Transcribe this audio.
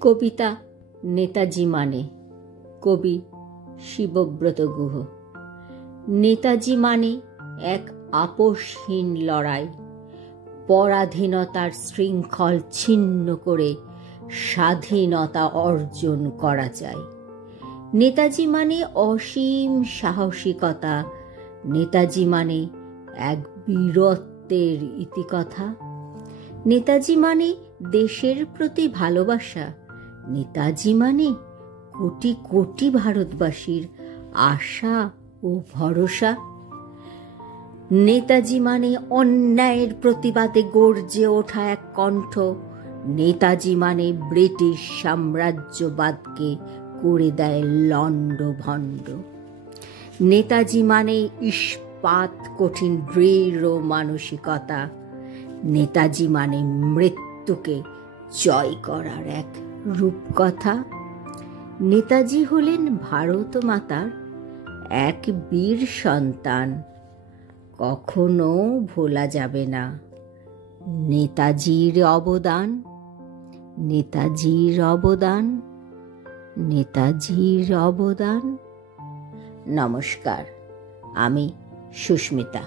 কবিতা নেতাজি মানে, কবি শিবব্রত গুহ। নেতাজি মানে এক আপোষহীন লড়াই, পরাধীনতার শৃঙ্খল ছিন্ন করে স্বাধীনতা অর্জন করা যায়। নেতাজি মানে অসীম সাহসিকতা, নেতাজি মানে এক বীরত্বের ইতিকথা। নেতাজি মানে দেশের প্রতি ভালোবাসা, নেতাজি মানে কোটি কোটি ভারতবাসীর আশা ও ভরসা। নেতাজি মানে অন্যায়ের প্রতিবাদে গর্জে ওঠা এক কণ্ঠ, নেতাজি মানে ব্রিটিশ সাম্রাজ্যবাদকে করে দেয় লণ্ডভণ্ড। নেতাজি মানে ইস্পাত কঠিন দৃঢ় মানসিকতা, নেতাজি মানে মৃত্যুকে জয় করার এক রূপকথা। নেতাজি হলেন ভারত মাতার এক বীর সন্তান, কখনো ভোলা যাবে না নেতাজির অবদান, নেতাজির অবদান, নেতাজির অবদান। নমস্কার, আমি সুস্মিতা।